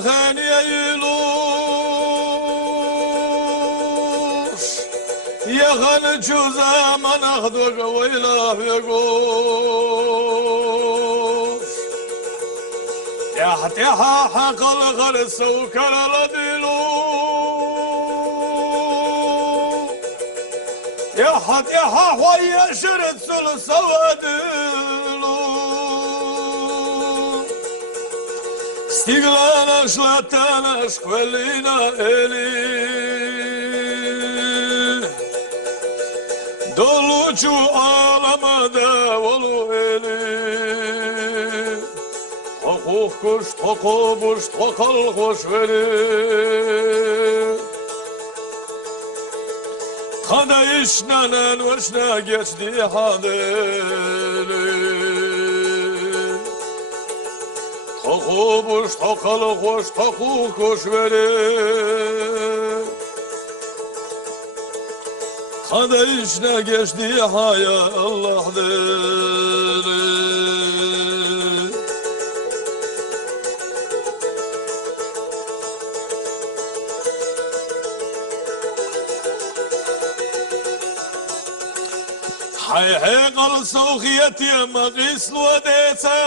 خان يلوش يا خان جوزا من أخذك ويلا يقوش تحتها حق الغرس وكرر ديلو تحتها ويا شرد ثلث وديلو Stigla šlata naš hvelina Eli Doluću alama da volu Eli Tokuh kuş tokubuş tokal hoş veri Kada işnanen başına geçti hadeli Tokubuş tokalı hoş toku koş verir Kadayışına geçti haya Allah der Hay hay qal sawkhiyat ya maqis وديتا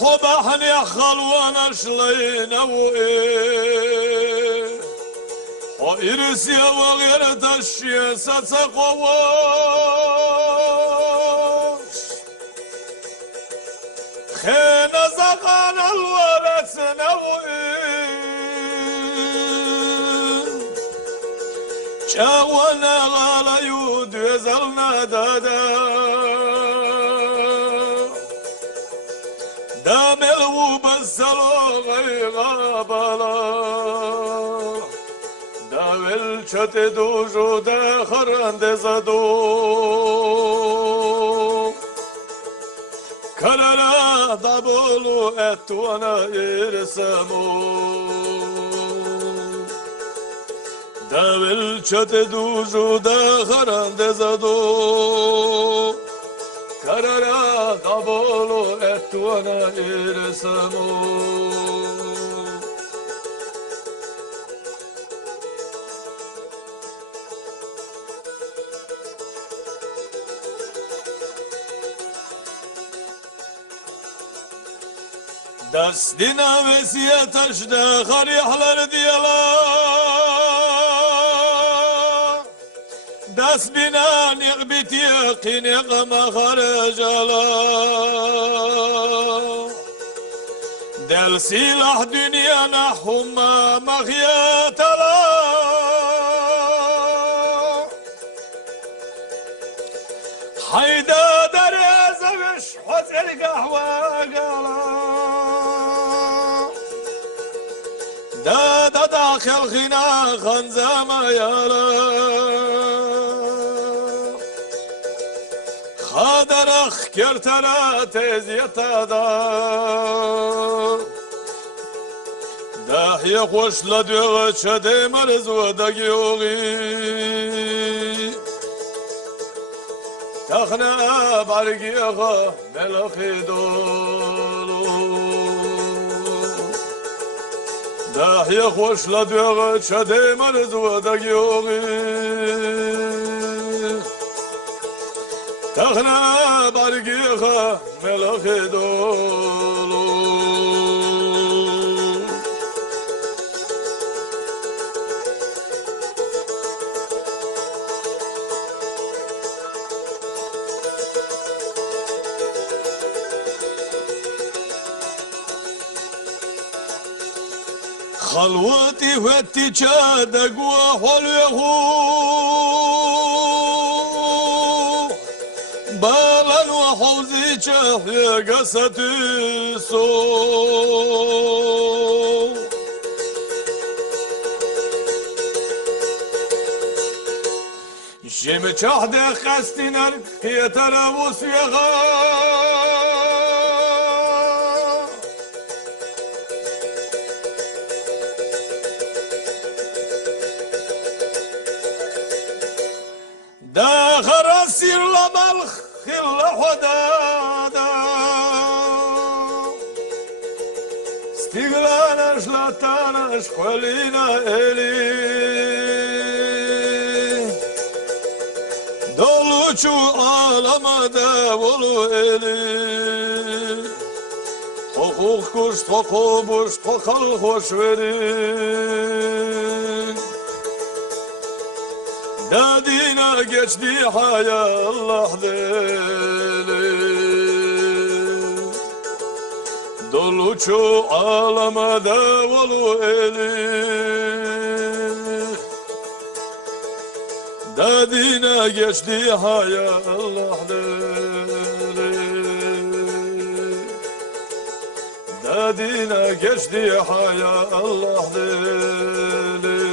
خبحني خلوانا شلينا وإيه وإرسي وغير تشي ستقواش خين زقان الولد سنوئيه شاونا غالا يود وزلنا دادا دامل وبسلو غيغا بلا داول چت دوجو دخرند زدو كرلا دبولو اتوانا يرسمو داول چت دوجو دخرند زدو كرلا دبولو اتوانا يرسمو دستنا وسيا تشدا خريحلر ديالا دست بنا نقبت يقين يقما خرجالا دل سلاح دنيا نحوما مخياتلا حيدا دريز مش حزر قهوة قالا دا داخل خنا خنزام يالا خادرخ كرتنا تزيتا دا يخوش لدوغ شده مرز ودقيوغي تخنا برقيخا ملخي دولو دا يخوش لدوغ شده مرز ودقيوغي تخنا برقيخا ملخي دولو خلوتي وتي شادق وحلوه بالا وحوزي شهي قصتي سو جيم شهد خستنر هي ترى يغا دا خراسير لملخ خلا حدادا başlatan aşk eline eli Doluçu ağlamada volu eli Tokuk kuş tokubuş tokal hoş verin Dadina geçti hayallah deli Doluçu ağlamada volu eli Dadina geçti hayallah deli Dadina geçti hayallah deli